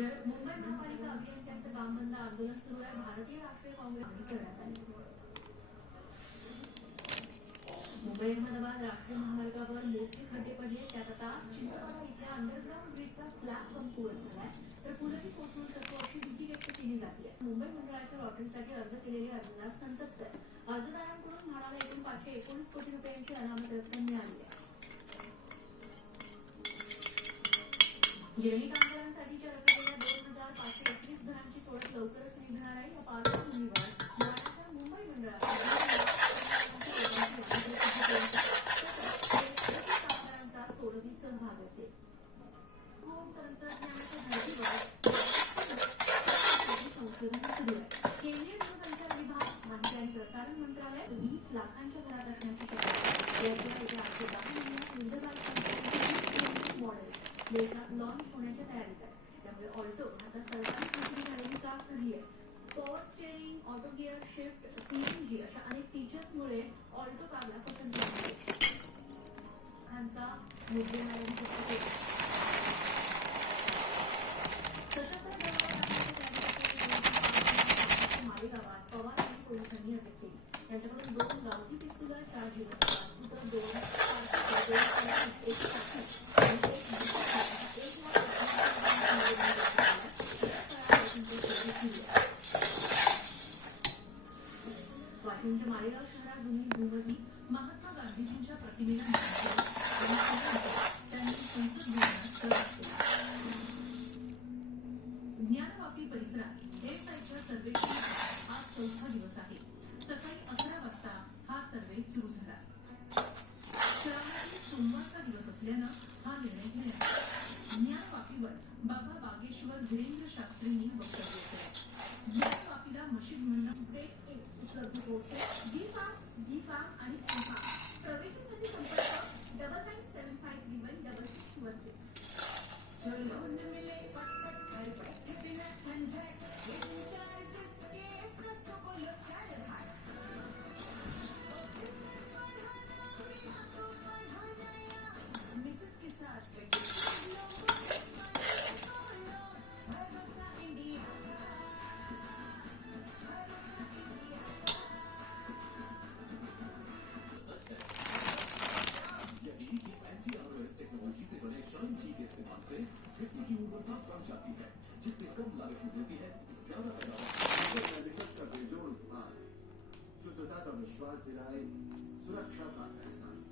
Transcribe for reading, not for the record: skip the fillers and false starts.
मुंबई महापालिका अभियंत्यांचं काम बंद आंदोलन सुरू आहे. भारतीय राष्ट्रीय काँग्रेस करण्यात आली. मुंबई अहमदाबाद राष्ट्रीय महामार्गावर मोठे खड्डे पडले. त्यात आता चिंचवाडा इथल्या अंडरग्राउंड ब्रिजचा स्लॅब कमकुवत झालाय, तर पुलही कोसळू शकतो अशी भीती व्यक्त केली जाते. मुंबई मंडळाच्या लॉटरीसाठी अर्ज केलेले अर्जदार संतप्त आहेत. अर्जदारांकडून म्हणाला एकूण 519 कोटी रुपयांची अनामत रक्कम मिळाली आहे. गिरणी कामगारांसाठीच्या रकमेच्या 2531 घरांची सोडत लवकरच निघणार आहे. या पार्श्वभूमीवर म्हाडाच्या मुंबई मंडळाच्या कामगारांचा सोडतीत सहभाग असेल. तंत्रज्ञानाच्या धर्तीवर संशोधन सुरू आहे. केंद्रीय दूरसंचार विभाग, माहिती आणि प्रसारण मंत्रालय 20 लाखांच्या घरात असण्याची शक्यता. याशिवाय येत्या 810 महिन्यात विविध भारतांच्या मॉडेल्स देशात लॉन्च होण्याच्या तयारीत आहे. त्यामुळे ऑल्टो आता सरकारी खात्री झालेली कार ठरली आहे. Power steering, auto gear shift, CNG अशा अनेक फीचर्समुळे ऑल्टो कारला पसंती मिळते. खानचा मुद्देमालन सशस्त्र मालेगावात पवार आणि पोलिसांनी अटक केली. त्यांच्याकडून 2 गावठी पिस्तूल, 4 जीवनसूत्र, 2 वाशिमच्या मालेगाव शहरात जुनी भूमधी महात्मा गांधीजींच्या प्रतिमेला त्यांनी संसद भवनात प्रवेश केला. ज्ञानवापी परिसरात एसआयच्या सर्वेची आज 4था दिवस आहे. सकाळी 11 वाजता हा सर्वे सुरू झाला. श्रावणातील सोमवारचा दिवस असल्यानं हा निर्णय घेण्यात आला. ज्ञानवापीवर बाबा बागेश्वर वीरेंद्र शास्त्रींनी वक्तव्य केलं. ज्ञानवापीला मशीद मंडळ उपलब्ध होते. बी.फार्म आणि एम.फार्म प्रवेशासाठी संपर्क 9975316616. चलो न मिले फटफट घर बैठे बिना झंझट, इंचार्ज केस रस्तो बोलो चार भाग. मिसेस के साथ टेक्नोलॉजी से बने शाइन जी के इस्तेमाल से फिटने की गुणवत्ता बढ़ जाती है, जिससे कम लागत में मिलती है ज्यादा पैदावार का बेजोड़ उत्पाद, शुद्धता का विश्वास दिलाए, सुरक्षा का एहसास.